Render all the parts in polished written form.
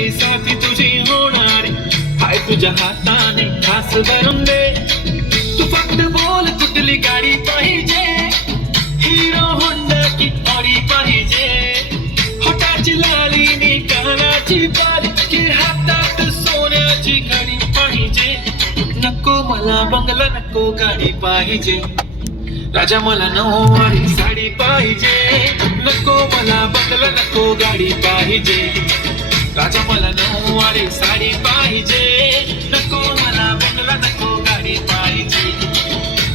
माझी साथी तुझी होणार हाय तुझ्या हाताने खास भरून दे तू फक्त बोल कुठली गाडी पाहिजे हिरो होंडा की ऑडी पाहिजे होटाची लाली नी कानाची बाली की हातात सोन्याची घडी पाहिजे नको मला बंगला नको गाडी पाहिजे राजा मला नऊवारी साडी पाहिजे नको मला बंगला नको गाडी पाहिजे राजा मला नऊवारी साडी पाहिजे नको मला बंगला नको गाडी पाहिजे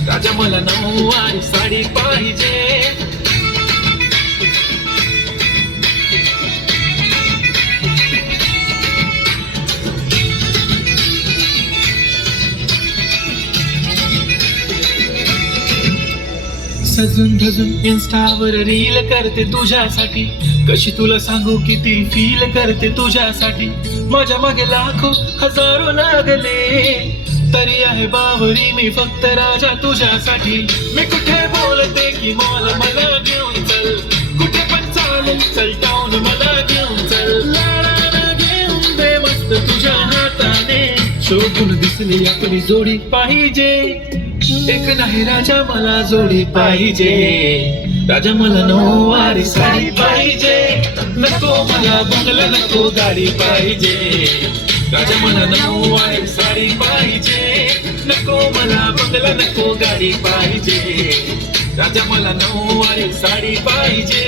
राजा मला नऊवारी साडी पाहिजे सजून धजून इन्स्टावर रील करते तुझ्यासाठी कशी तुला सांगू किती फील करते तुझ्यासाठी माझ्या मागे लाखो हजारो लागले तरी आहे बावरी मी फक्त राजा तुझ्यासाठी मी कुठे बोलते की मला घेऊन चल कुठे पण चालेल चल टाऊन मला घेऊन चल लाडाला घेऊन दे मस्त तुझ्या हाताने शोभून दिसली आपली जोडी पाहिजे एक नाही राजा मला जोडी पाहिजे राजा मला नऊवारी साडी पाहिजे नको मला बंगला नको गाडी पाहिजे राजा मला नऊवारी साडी पाहिजे नको मला बंगला नको गाडी पाहिजे राजा मला नऊवारी साडी पाहिजे